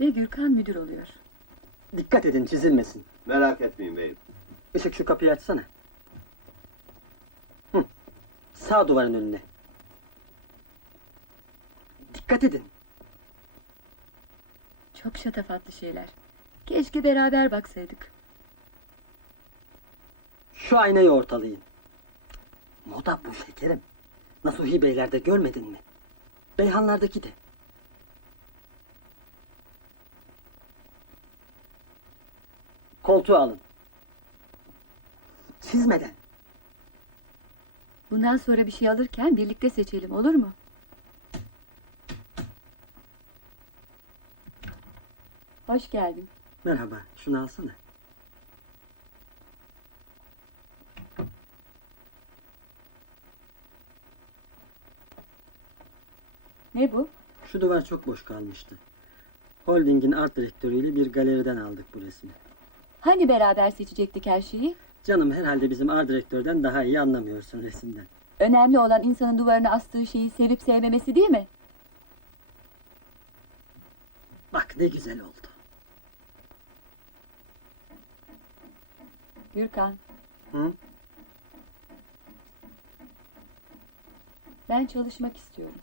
Ve Gürkan müdür oluyor. Dikkat edin çizilmesin. Merak etmeyin beyim. Işık şu kapıyı açsana. Hı. Sağ duvarın önüne. Dikkat edin. Çok şatafatlı şeyler. Keşke beraber baksaydık. Şu aynayı ortalayın. Moda bu şekerim. Nasuhi beylerde görmedin mi? Beyhanlardaki de. Koltuğu alın. Çizmeden. Bundan sonra bir şey alırken birlikte seçelim olur mu? Hoş geldin. Merhaba, şunu alsana. Ne bu? Şu duvar çok boş kalmıştı. Holding'in art direktörüyle bir galeriden aldık bu resmi. Hani beraber seçecektik her şeyi? Canım herhalde bizim art direktörden daha iyi anlamıyorsun resimden. Önemli olan insanın duvarına astığı şeyi sevip sevmemesi değil mi? Bak ne güzel oldu. Gürkan, Hı? ben çalışmak istiyorum.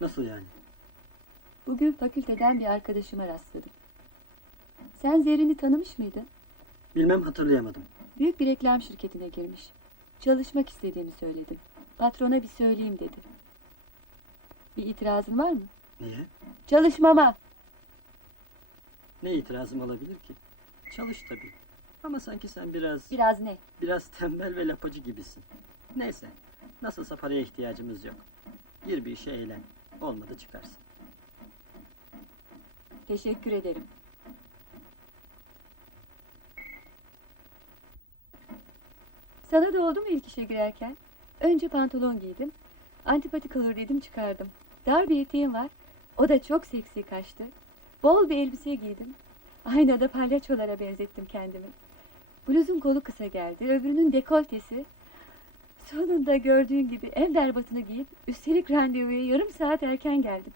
Nasıl yani? Bugün fakülteden bir arkadaşıma rastladım. Sen Zerrin'i tanımış mıydın? Bilmem hatırlayamadım. Büyük bir reklam şirketine girmiş. Çalışmak istediğimi söyledim. Patrona bir söyleyeyim dedi. Bir itirazın var mı? Niye? Çalışmama. Ne itirazım olabilir ki? Çalış tabii. Ama sanki sen biraz Biraz ne? biraz tembel ve lapacı gibisin. Neyse. Nasılsa paraya ihtiyacımız yok. Gir bir işe eğlen. Olmadı çıkarsın. Teşekkür ederim. Sana da oldu mu ilk işe girerken? Önce pantolon giydim. Antipatik olur dedim çıkardım. Dar bir eteğim var. O da çok seksi kaçtı. Bol bir elbise giydim. Aynada palyaçolara benzettim kendimi. Bluzun kolu kısa geldi. Öbürünün dekoltesi. Sonunda gördüğün gibi en berbatını giyip üstelik randevuya yarım saat erken geldim.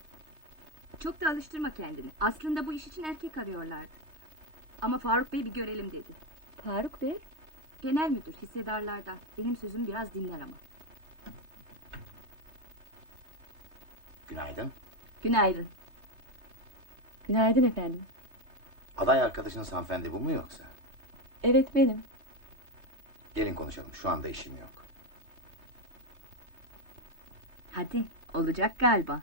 Çok da alıştırma kendini. Aslında bu iş için erkek arıyorlardı. Ama Faruk Bey bir görelim dedi. Faruk Bey, Genel müdür hissedarlardan. Benim sözüm biraz dinler ama. Günaydın. Günaydın. günaydın efendim. Aday arkadaşınız hanımefendi bu mu yoksa? Evet benim. Gelin konuşalım. Şu anda işim yok. Hadi olacak galiba.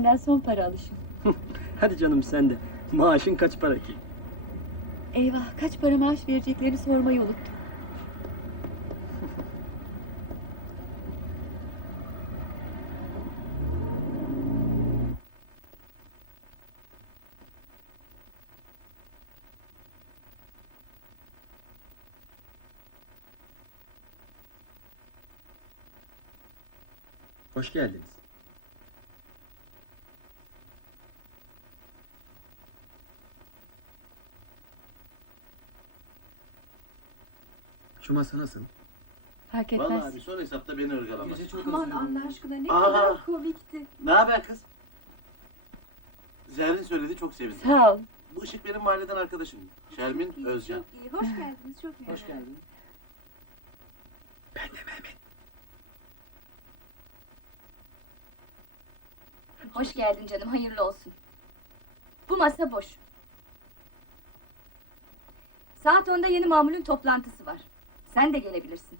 Senden son para alışım. Hadi canım sen de. Maaşın kaç para ki? Eyvah kaç para maaş vereceklerini sormayı unuttum. Hoş geldiniz. Şu masa nasıl? Fark etmez. Vallahi bir son hesapta beni ırgalamaz. Aman Allah aşkına ne Aa! kadar komikti. Ne haber kız? Zerrin söyledi çok sevindim. Sağ ol. Bu ışık benim mahalleden arkadaşım. Şermin Özcan. Çok iyi. Hoş geldiniz. Çok iyi. Hoş geldin. Ben de Mehmet. Hoş geldin canım. Hayırlı olsun. Bu masa boş. Saat 10'da yeni mamulün toplantısı var. Sen de gelebilirsin.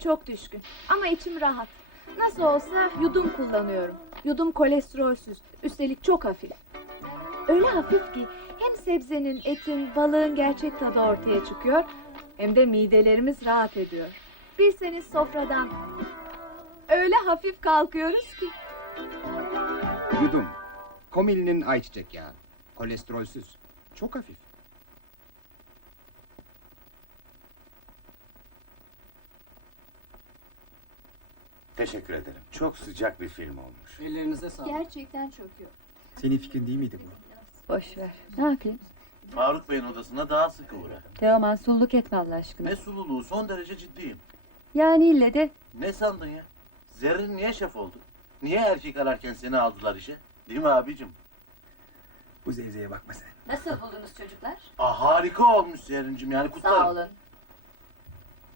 Çok düşkün ama içim rahat. Nasıl olsa yudum kullanıyorum. Yudum kolesterolsüz, üstelik çok hafif. Öyle hafif ki hem sebzenin, etin, balığın gerçek tadı ortaya çıkıyor hem de midelerimiz rahat ediyor. Bilseniz sofradan öyle hafif kalkıyoruz ki. Yudum. Komilinin ayçiçek yağı. Kolesterolsüz. Çok hafif. Teşekkür ederim. Çok sıcak bir film olmuş. Ellerinize sağlık. Gerçekten çöküyor. Senin fikrin değil miydi bu? Boş ver. Ne yapayım? Faruk Bey'in odasına daha sıkı uğra. Teoman sulluk etme Allah aşkına. Ne sululuğu son derece ciddiyim. Yani ille de Ne sandın ya? Zerrin niye şef oldu? Niye erkek ararken seni aldılar işe? Değil mi abicim? Bu zevzeye bakma sen. Nasıl buldunuz çocuklar? Aa, harika olmuş Zerrin'cim yani kutlarım.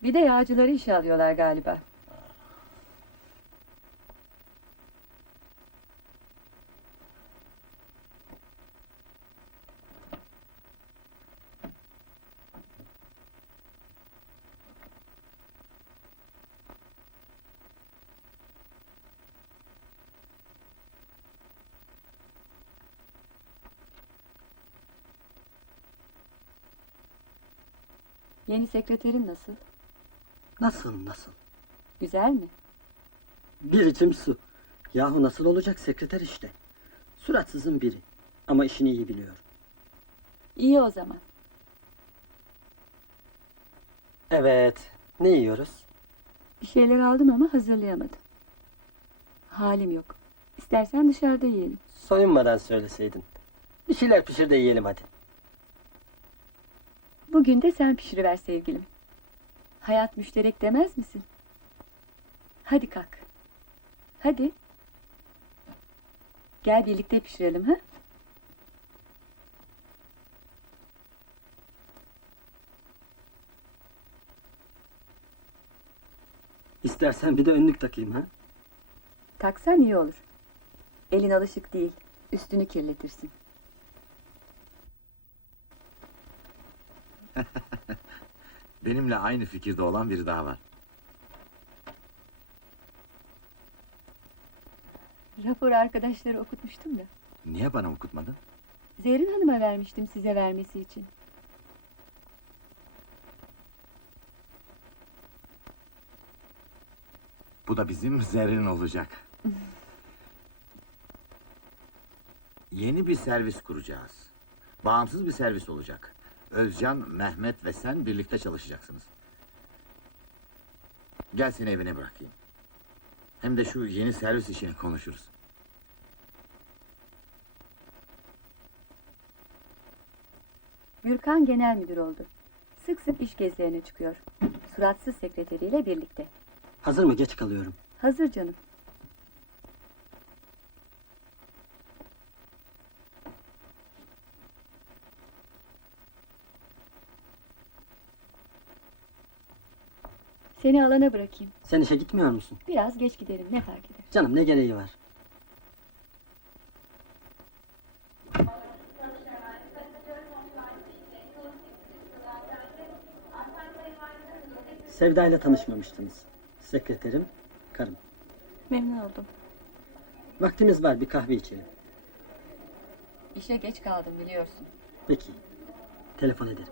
Bir de yağcıları işe alıyorlar galiba. Yeni sekreterin nasıl? Nasıl nasıl? Güzel mi? Bir içim su. Yahu nasıl olacak sekreter işte. Suratsızın biri. Ama işini iyi biliyor. İyi o zaman. Evet. Ne yiyoruz? Bir şeyler aldım ama hazırlayamadım. Halim yok. İstersen dışarıda yiyelim. Soyunmadan söyleseydin. Bir şeyler pişir de yiyelim hadi. Bugün de sen pişiriver sevgilim. Hayat müşterek demez misin? Hadi kalk. Hadi. Gel birlikte pişirelim ha? İstersen bir de önlük takayım ha. Taksan iyi olur. Elin alışık değil. Üstünü kirletirsin. Benimle aynı fikirde olan biri daha var. Raporu arkadaşları okutmuştum da. Niye bana okutmadın? Zerrin Hanım'a vermiştim size vermesi için. Bu da bizim Zerrin olacak. Yeni bir servis kuracağız. Bağımsız bir servis olacak. Özcan, Mehmet ve sen birlikte çalışacaksınız. Gel seni evine bırakayım. Hem de şu yeni servis işini konuşuruz. Gürkan genel müdür oldu. Sık sık iş gezilerine çıkıyor. Suratsız sekreteriyle birlikte. Hazır mı? Geç kalıyorum. Hazır canım. Seni alana bırakayım. Sen işe gitmiyor musun? Biraz geç giderim ne fark eder. Canım ne gereği var? Sevda ile tanışmamıştınız. Sekreterim, karım. Memnun oldum. Vaktimiz var bir kahve içelim. İşe geç kaldım biliyorsun. Peki. Telefon ederim.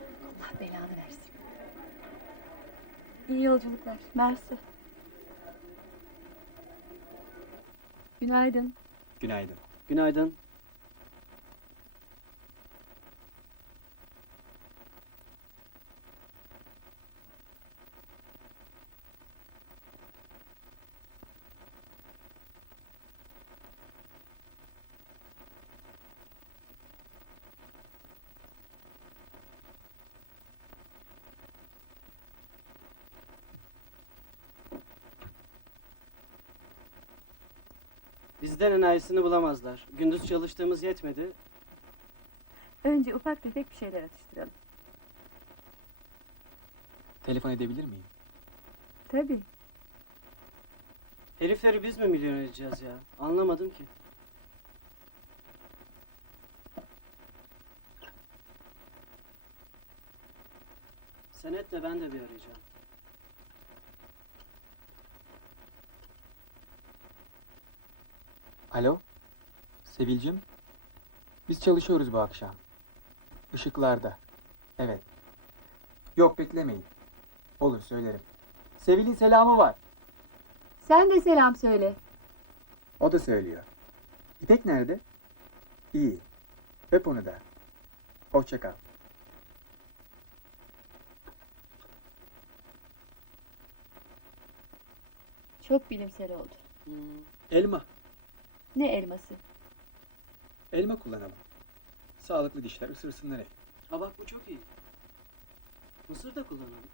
Allah belanı versin. İyi yolculuklar. Mersi. Günaydın. Günaydın. Günaydın. Bizden enerjisini bulamazlar. Gündüz çalıştığımız yetmedi. Önce önce ufak tefek bir şeyler atıştıralım. Telefon edebilir miyim? Tabii. Herifleri biz mi milyon edeceğiz ya? Anlamadım ki. Senetle ben de bir arayacağım. Alo? Sevilcim? Biz çalışıyoruz bu akşam. Işıklarda. Evet. Yok beklemeyin. Olur söylerim. Sevil'in selamı var. Sen de selam söyle. O da söylüyor. İpek nerede? İyi. Öp onu da. Hoşça kal. Çok bilimsel oldu. Hmm, Elma. Ne elması? Elma kullanalım. Sağlıklı dişler ısırsınlar hep. Ha bak bu çok iyi. Mısır da kullanalım.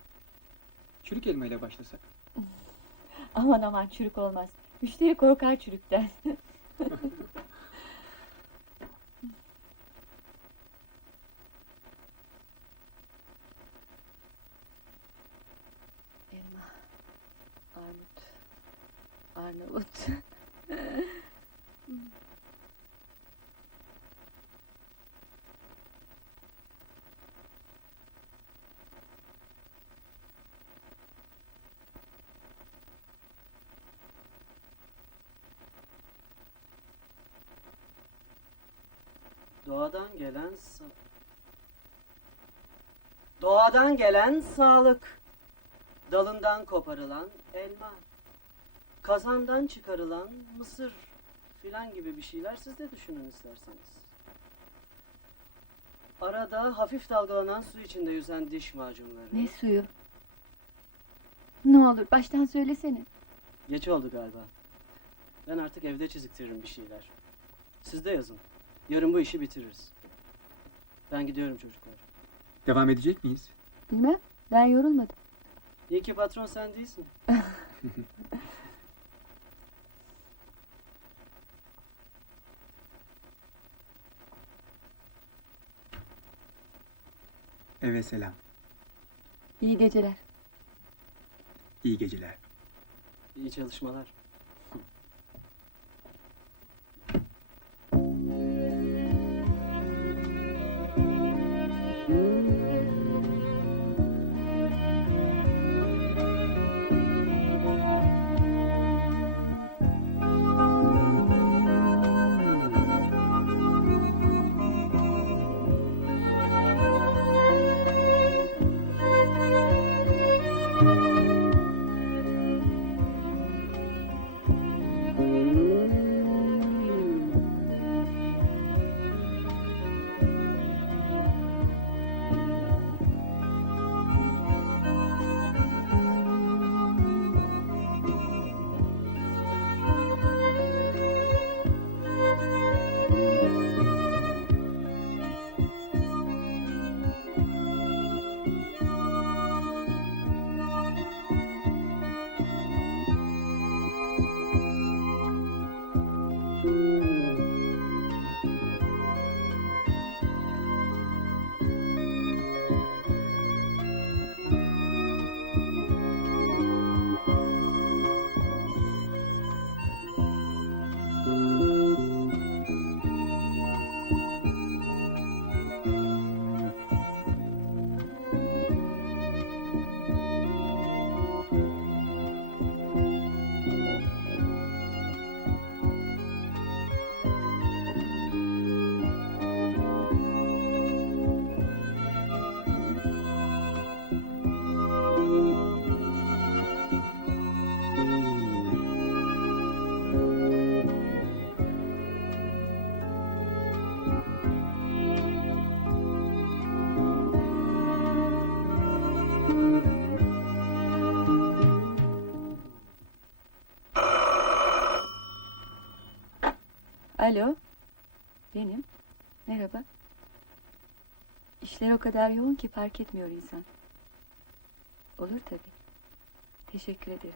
Çürük elma ile başlasak. Aman aman çürük olmaz. Müşteri korkar çürükten. Elma, armut, Arnavut. Doğadan gelen sa- Doğadan gelen sağlık. Dalından koparılan elma. Kazandan çıkarılan mısır filan gibi bir şeyler siz de düşünün isterseniz. Arada hafif dalgalanan su içinde yüzen diş macunları. ne suyu? Ne olur baştan söylesene. Geç oldu galiba. Ben artık evde çiziktiririm bir şeyler. Siz de yazın. Yarın bu işi bitiririz. Ben gidiyorum çocuklar. Devam edecek miyiz? Bilmem ben yorulmadım. İyi ki patron sen değilsin. Eve selam. İyi geceler. İyi geceler. İyi çalışmalar. Alo. Benim. Merhaba. İşler o kadar yoğun ki fark etmiyor insan. Olur tabii. Teşekkür ederim.